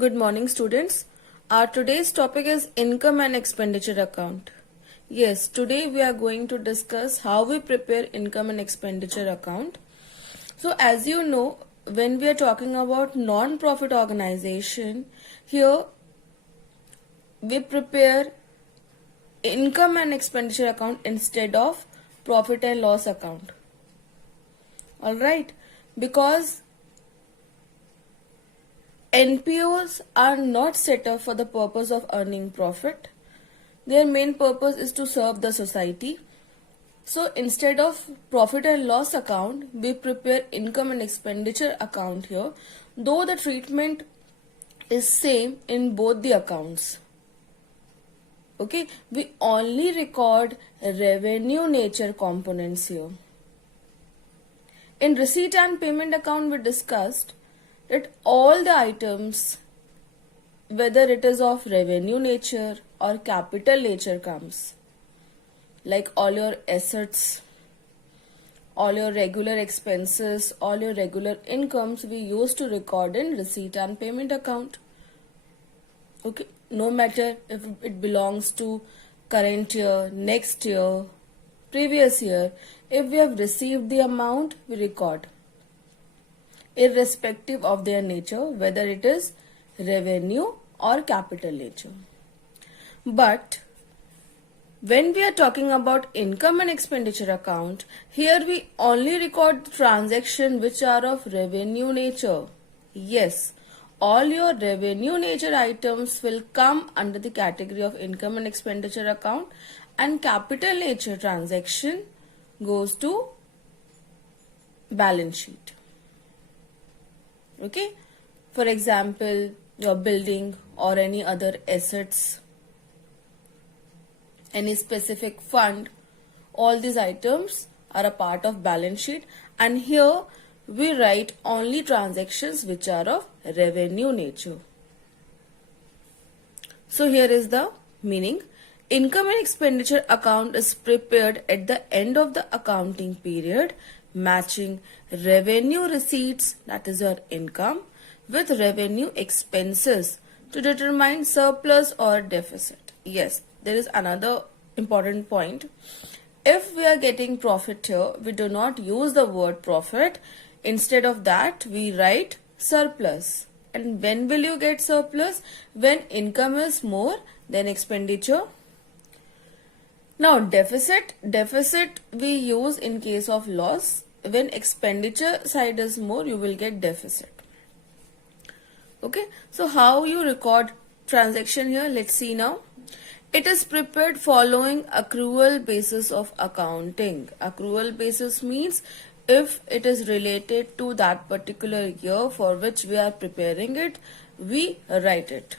Good morning, students. Our today's topic is income and expenditure account. Yes, today we are going to discuss how we prepare income and expenditure account. So, as you know, when we are talking about non-profit organization, here we prepare income and expenditure account instead of profit and loss account. Alright, because NPOs are not set up for the purpose of earning profit. Their main purpose is to serve the society. So instead of profit and loss account, we prepare income and expenditure account here, though the treatment is same in both the accounts. Okay, we only record revenue nature components here. In receipt and payment account, we discussed that all the items, whether it is of revenue nature or capital nature, comes. Like all your assets, all your regular expenses, all your regular incomes, we used to record in receipt and payment account. Okay, no matter if it belongs to current year, next year, previous year, if we have received the amount, we record, irrespective of their nature, whether it is revenue or capital nature. But when we are talking about income and expenditure account, here we only record transactions which are of revenue nature. Yes, all your revenue nature items will come under the category of income and expenditure account, and capital nature transaction goes to balance sheet. Okay, for example, your building or any other assets, any specific fund, all these items are a part of balance sheet, and here we write only transactions which are of revenue nature. So here is the meaning. Income and expenditure account is prepared at the end of the accounting period, matching revenue receipts, that is your income, with revenue expenses to determine surplus or deficit. Yes, there is another important point. If we are getting profit here, we do not use the word profit. Instead of that, we write surplus. And when will you get surplus? When income is more than expenditure. Now deficit we use in case of loss. When expenditure side is more, you will get deficit. Okay, so how you record transaction here? Let's see now. It is prepared following accrual basis of accounting. Accrual basis means if it is related to that particular year for which we are preparing it, we write it.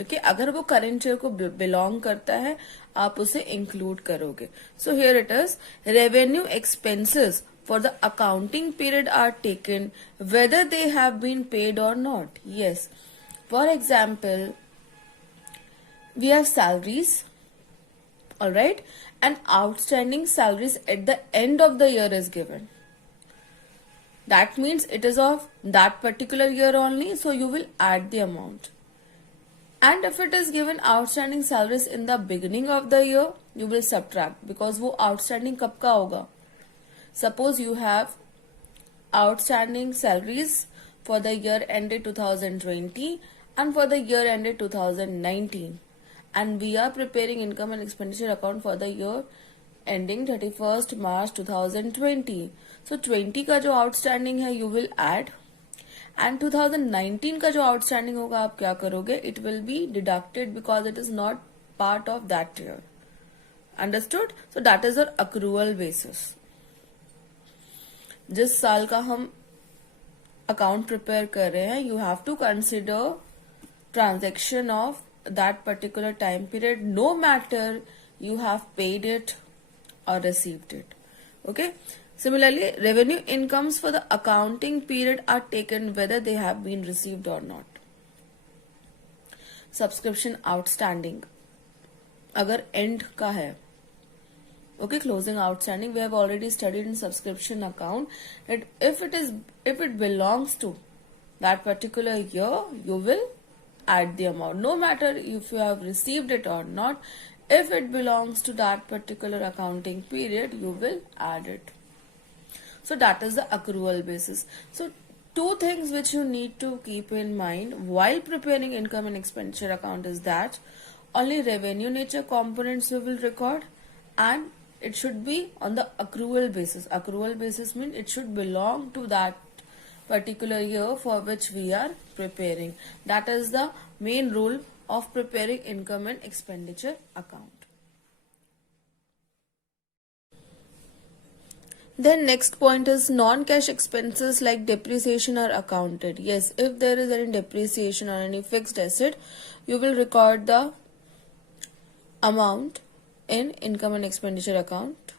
Okay, अगर वो current year को belong करता है, आप उसे include करोगे. So here it is, revenue expenses for the accounting period are taken whether they have been paid or not. Yes, for example, we have salaries, alright, and outstanding salaries at the end of the year is given. That means it is of that particular year only, so you will add the amount. And if it is given outstanding salaries in the beginning of the year, you will subtract, because वो outstanding कब का होगा? Suppose you have outstanding salaries for the year ended 2020 and for the year ended 2019, and we are preparing income and expenditure account for the year ending 31st March 2020. So 20 का जो outstanding है, you will add, and 2019 का जो outstanding होगा, आप क्या करोगे? It will be deducted because it is not part of that year. Understood? So that is our accrual basis. जिस साल का हम account prepare कर रहे हैं, you have to consider transaction of that particular time period, no matter you have paid it or received it. Okay. Similarly, revenue incomes for the accounting period are taken whether they have been received or not. Subscription outstanding, अगर end का है, okay, closing outstanding, we have already studied in subscription account that if it belongs to that particular year, you will add the amount. No matter if you have received it or not, if it belongs to that particular accounting period, you will add it. So that is the accrual basis. So two things which you need to keep in mind while preparing income and expenditure account is that only revenue nature components you will record, and it should be on the accrual basis. Accrual basis means it should belong to that particular year for which we are preparing. That is the main rule of preparing income and expenditure account. Then next point is non-cash expenses like depreciation are accounted. Yes, if there is any depreciation or any fixed asset, you will record the amount in income and expenditure account.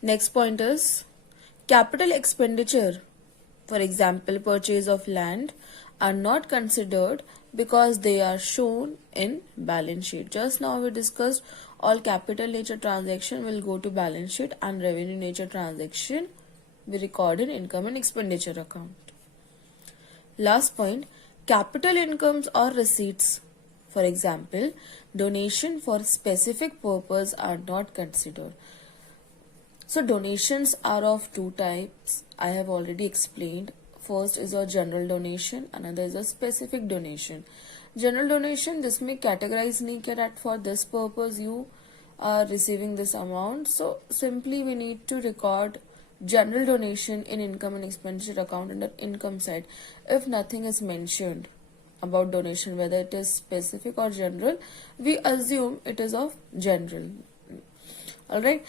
Next point is capital expenditure, for example purchase of land, are not considered because they are shown in balance sheet. Just now we discussed all capital nature transaction will go to balance sheet and revenue nature transaction we record in income and expenditure account. Last point, capital incomes or receipts, for example donation for specific purpose, are not considered. So donations are of two types. I have already explained. First is a general donation, another is a specific donation. General donation, this may categorize नहीं किया that for this purpose you are receiving this amount. So simply we need to record general donation in income and expenditure account under income side. If nothing is mentioned about donation, whether it is specific or general, we assume it is of general. Alright.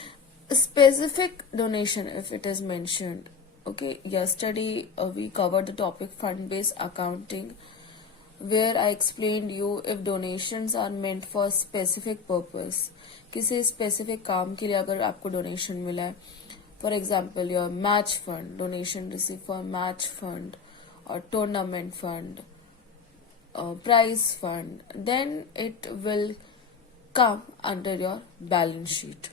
Specific donation, if it is mentioned. Okay, yesterday we covered the topic fund-based accounting, where I explained you if donations are meant for specific purpose. किसी specific काम के लिए अगर आपको donation मिला है, for example your match fund, donation received for match fund or tournament fund, prize fund, then it will come under your balance sheet.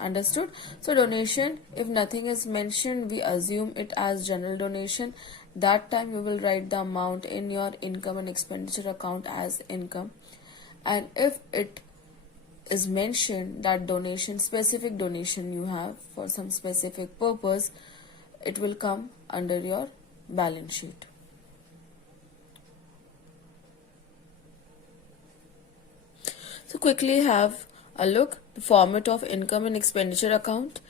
Understood? So donation, if nothing is mentioned, we assume it as general donation. That time you will write the amount in your income and expenditure account as income. And if it is mentioned that donation, specific donation you have for some specific purpose, it will come under your balance sheet. So quickly have a look. The format of income and expenditure account.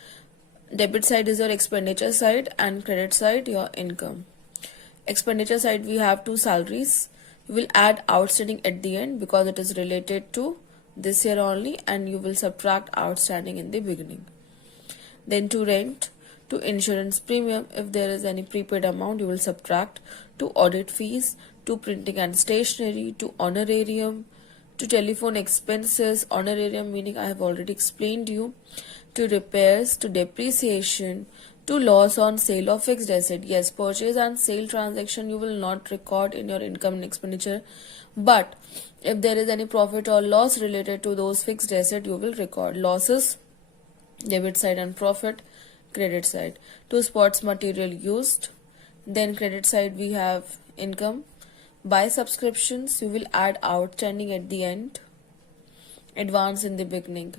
Debit side is your expenditure side and credit side your income. Expenditure side we have two salaries. You will add outstanding at the end because it is related to this year only, and you will subtract outstanding in the beginning. Then to rent, to insurance premium, if there is any prepaid amount you will subtract, to audit fees, to printing and stationery, to honorarium, to telephone expenses, honorarium meaning I have already explained you, to repairs, to depreciation, to loss on sale of fixed asset. Yes, purchase and sale transaction you will not record in your income and expenditure, but if there is any profit or loss related to those fixed asset, you will record losses, debit side, and profit, credit side. To sports material used, then credit side we have income. Buy subscriptions, you will add outstanding at the end, advance in the beginning.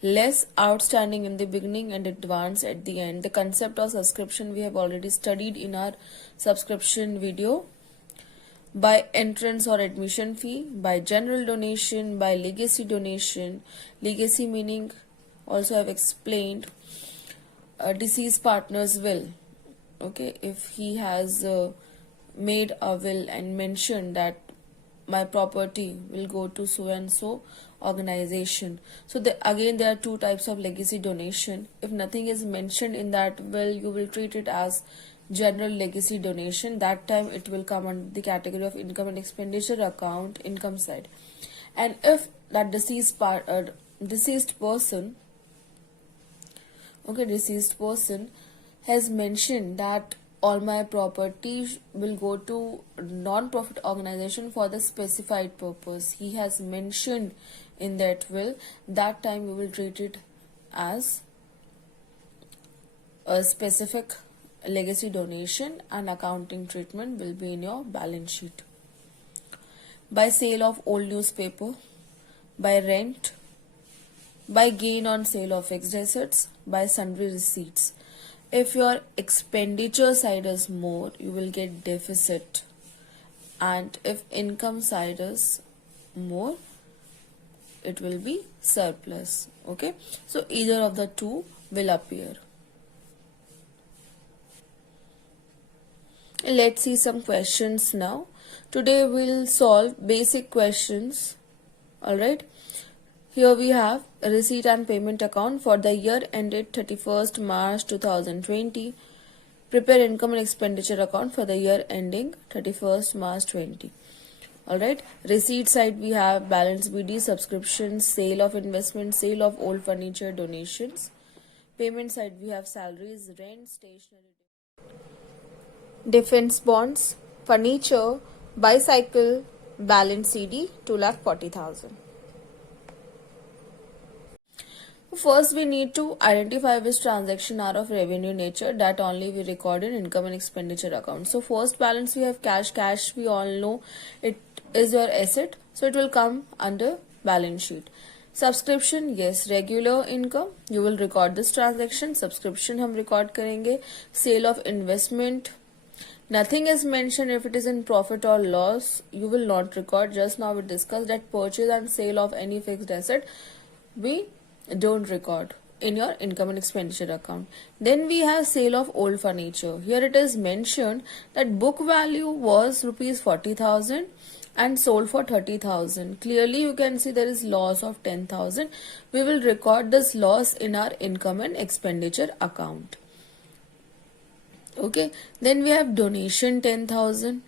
Less outstanding in the beginning and advance at the end. The concept of subscription we have already studied in our subscription video. By entrance or admission fee, by general donation, by legacy donation. Legacy meaning also I have explained deceased partner's will. Okay, if he has made a will and mentioned that my property will go to so and so organization. So again there are two types of legacy donation. If nothing is mentioned in that will, you will treat it as general legacy donation. That time it will come under the category of income and expenditure account, income side. And if that deceased person has mentioned that all my property will go to non-profit organization for the specified purpose, he has mentioned in that will, that time you will treat it as a specific legacy donation and accounting treatment will be in your balance sheet. By sale of old newspaper, by rent, by gain on sale of fixed assets, by sundry receipts. If your expenditure side is more, you will get deficit, and if income side is more, it will be surplus. Okay, so either of the two will appear. Let's see some questions now. Today we'll solve basic questions. Alright. Here we have a receipt and payment account for the year ended 31st March 2020. Prepare income and expenditure account for the year ending 31st March 20. Alright. Receipt side we have balance BD, subscriptions, sale of investment, sale of old furniture, donations. Payment side we have salaries, rent, stationery, defense bonds, furniture, bicycle, balance CD 2,40,000. First, we need to identify which transaction are of revenue nature, that only we record in income and expenditure account. So first balance we have cash. Cash we all know it is your asset, so it will come under balance sheet. Subscription, yes, regular income, you will record this transaction. Subscription हम record करेंगे. Sale of investment, nothing is mentioned if it is in profit or loss, you will not record. Just now we discussed that purchase and sale of any fixed asset we don't record in your income and expenditure account. Then we have sale of old furniture. Here it is mentioned that book value was rupees 40,000 and sold for 30,000. Clearly you can see there is loss of 10,000. We will record this loss in our income and expenditure account. Okay, then we have donation 10,000.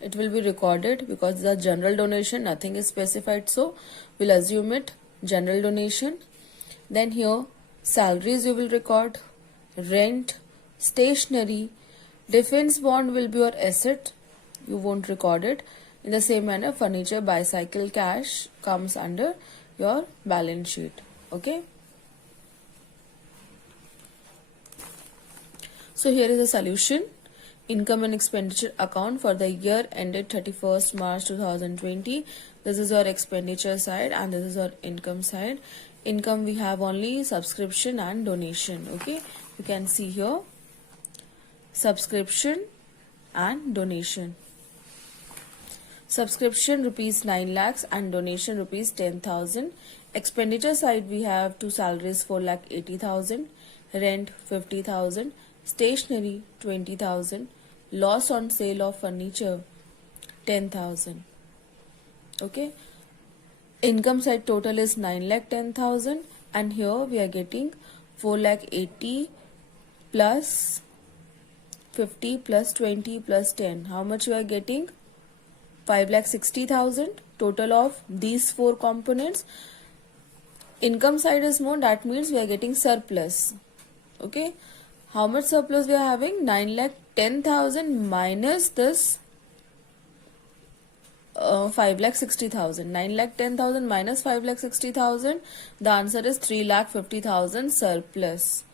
It will be recorded because the general donation, nothing is specified, so we'll assume it general donation. Then here salaries you will record, rent, stationery, defense bond will be your asset, you won't record it. In the same manner, furniture, bicycle, cash comes under your balance sheet. Okay. So here is a solution. Income and expenditure account for the year ended 31st March 2020. This is your expenditure side and this is your income side. Income we have only subscription and donation. Okay, you can see here subscription and donation. Subscription rupees 9 lakhs and donation rupees 10,000. Expenditure side we have two salaries 4,80,000, rent 50,000, stationery 20,000, loss on sale of furniture 10,000. Okay, income side total is 9,10,000 and here we are getting 4,80,000 plus 50 plus 20 plus 10. How much you are getting? 5,60,000. Total of these four components. Income side is more, that means we are getting surplus. Okay, how much surplus we are having? 9,10,000 minus this 5,60,000. 9,10,000 minus 5,60,000. The answer is 3,50,000 surplus.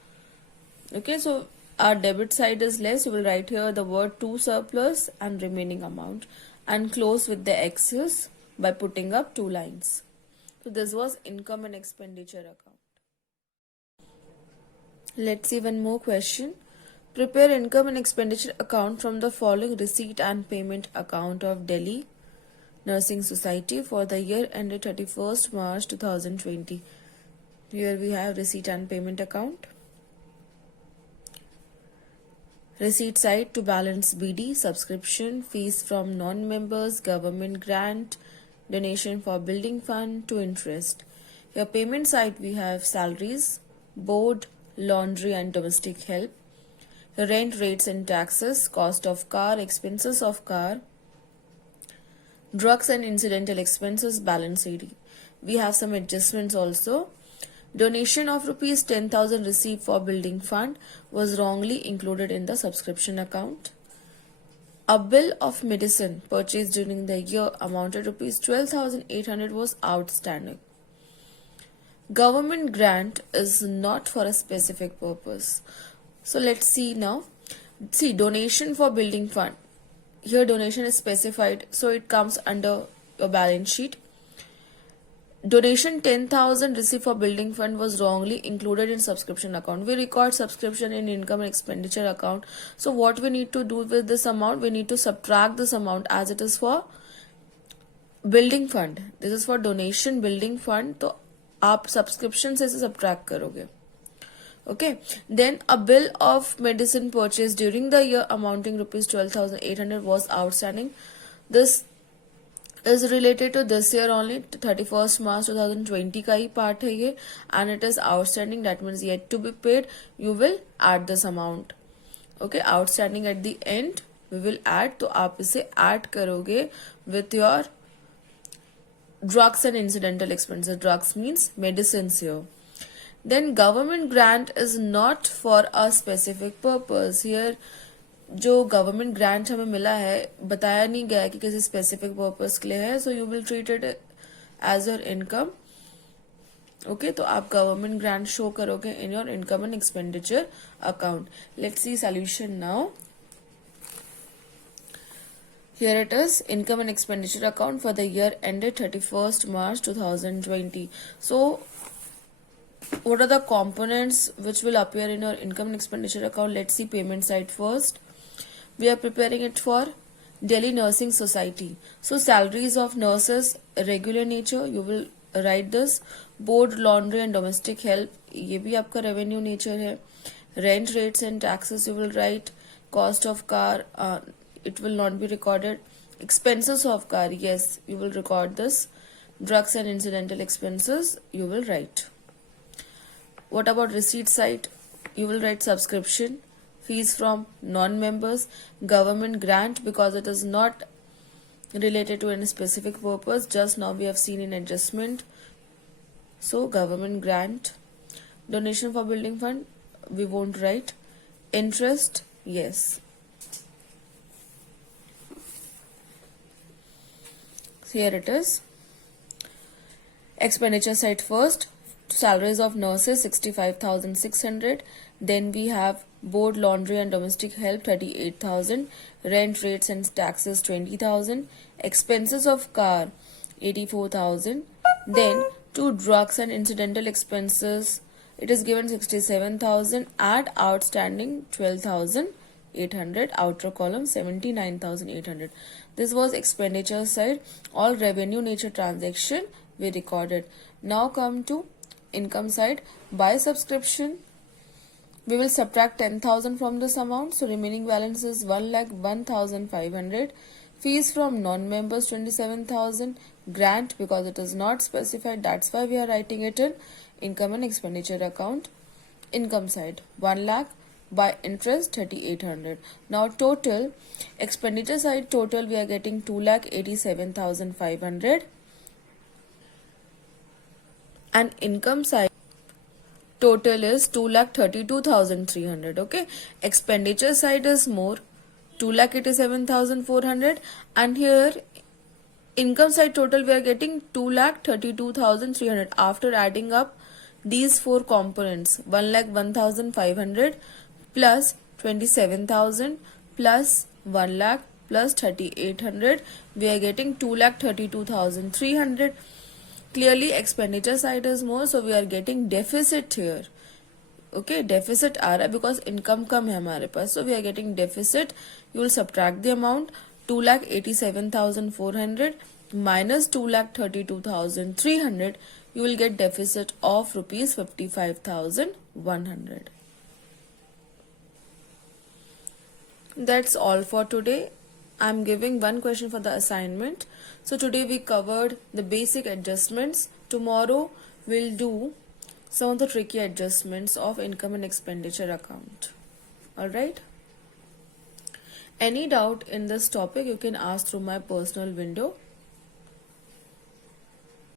Okay, so our debit side is less. You will write here the word to surplus and remaining amount and close with the excess by putting up two lines. So this was income and expenditure account. Let's see one more question. Prepare income and expenditure account from the following receipt and payment account of Delhi Nursing Society for the year ended 31st March 2020. Here we have receipt and payment account. Receipt side to balance BD, subscription, fees from non-members, government grant, donation for building fund to interest. Here payment side we have salaries, board, laundry and domestic help, rent, rates and taxes, cost of car, expenses of car, drugs and incidental expenses, balance CD. We have some adjustments also. Donation of rupees 10,000 received for building fund was wrongly included in the subscription account. A bill of medicine purchased during the year amounted rupees 12,800 was outstanding. Government grant is not for a specific purpose. So let's see now. See, donation for building fund. Here donation is specified, so it comes under your balance sheet. Donation 10,000 received for building fund was wrongly included in subscription account. We record subscription in income and expenditure account. So what we need to do with this amount? We need to subtract this amount as it is for building fund. This is for donation building fund. तो आप subscription से subtract करोगे. Okay. Then a bill of medicine purchased during the year amounting rupees 12,800 was outstanding. This is related to this year only, 31st March 2020 का ही part है ये, and it is outstanding, that means yet to be paid. You will add this amount. Okay, outstanding at the end we will add. तो आप इसे add करोगे with your drugs and incidental expenses. Drugs means medicines here. Then government grant is not for a specific purpose. Here जो government grant हमें मिला है बताया नहीं गया है कि किसी स्पेसिफिक पर्पस के लिए है, so you will treat it as your income. Okay, तो आप गवर्नमेंट ग्रांट शो करोगे in your income and expenditure account. Let's see solution now. Here it is, income and expenditure account for the year ended 31st March 2020. So what are the components which will appear in your income and expenditure account? Let's see payment side first. We are preparing it for Delhi Nursing Society. So salaries of nurses, regular nature, you will write this. Board, laundry and domestic help, ये भी आपका revenue nature है. Rent rates and taxes you will write. Cost of car, it will not be recorded. Expenses of car, yes, you will record this. Drugs and incidental expenses, you will write. What about receipt side? You will write subscription, fees from non-members, government grant because it is not related to any specific purpose. Just now we have seen in adjustment. So government grant. Donation for building fund, we won't write. Interest, yes. Here it is. Expenditure side first. Salaries of nurses 65,600. Then we have board, laundry and domestic help 38,000. Rent, rates and taxes 20,000. Expenses of car 84,000. Then to drugs and incidental expenses it is given 67,000. Add outstanding 12,800. Outer column 79,800. This was expenditure side. All revenue nature transaction we recorded. Now come to income side. By subscription we will subtract 10,000 from this amount, so remaining balance is 1,01,500. Fees from non-members 27,000. Grant because it is not specified, that's why we are writing it in income and expenditure account. Income side 1 lakh. By interest 3,800. Now total expenditure side total we are getting 2,87,500. And income side total is 2,32,300. Okay, expenditure side is more 2,87,400, and here income side total we are getting 2,32,300 after adding up these four components. 1,01,500 plus 27,000 plus 1 lakh plus 3,800, we are getting 2,32,300. Clearly expenditure side is more, so we are getting deficit here. Okay, deficit आ रहा है because income कम है हमारे पास, so we are getting deficit. You will subtract the amount 2,87,400 minus 2,32,300. You will get deficit of rupees 55,100. That's all for today. I'm giving one question for the assignment. So today we covered the basic adjustments. Tomorrow we'll do some of the tricky adjustments of income and expenditure account. Alright? Any doubt in this topic you can ask through my personal window.